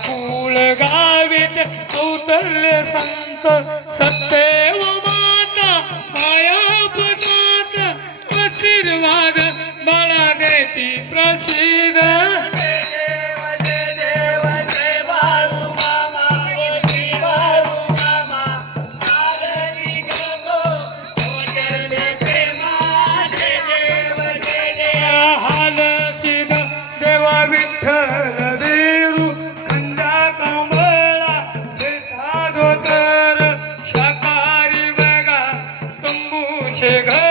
आकुळ गावीत उतरले संत सत्यव माता मायापनात आशीर्वाद बाळा देती प्रसिद्ध. chega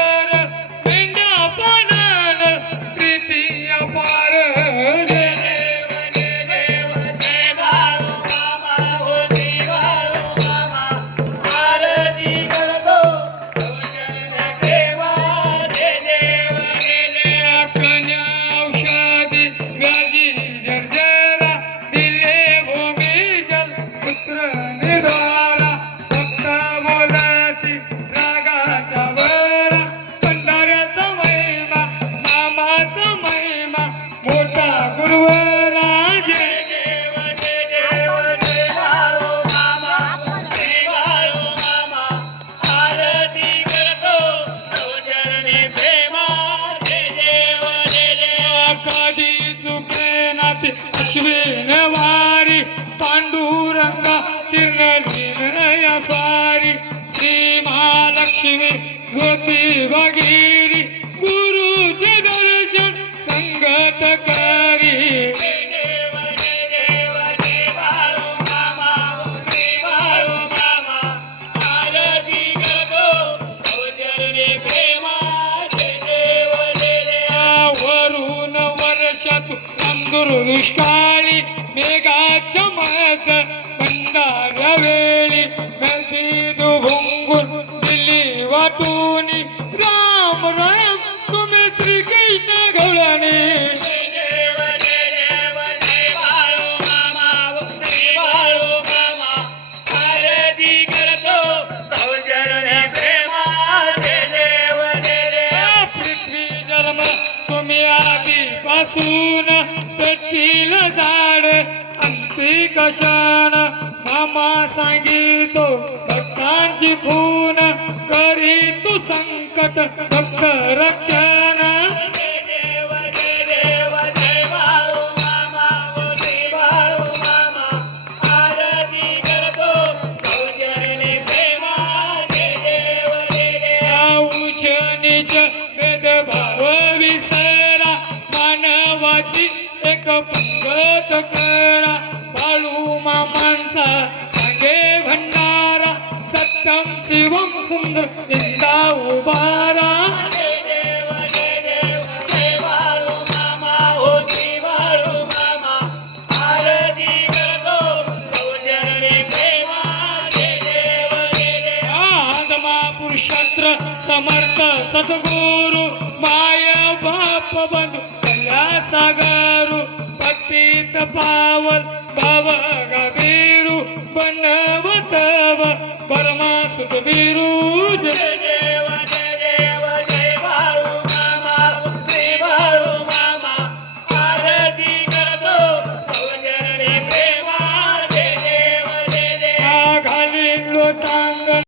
देव कधी अश्विन वारी पांडुरंगा चिरनलीन सारी श्री महालक्ष्मी ज्योती भगीरी गुरुचे दर्शन संगत कर दुष्काळी मेघाच्या मज भंडाऱ्या वेळी नदी भुंगून दिली वाटून राम राम तुम्ही श्री कृष्ण जय देव जय झाड अंती कशान मामा सांगितो भक्तांची खून करी तू संकट भक्त रक्षण जय पंगत करा मामांचा सांगे भंडारा सत्यम शिवम सुंदर निंदा उभारा. पुरुषत्र समर्थ सद्गुरु माय बाप बंधू कला सागरू भक्तीत पावल भाव गभीरू बनवतव परमा सुत जय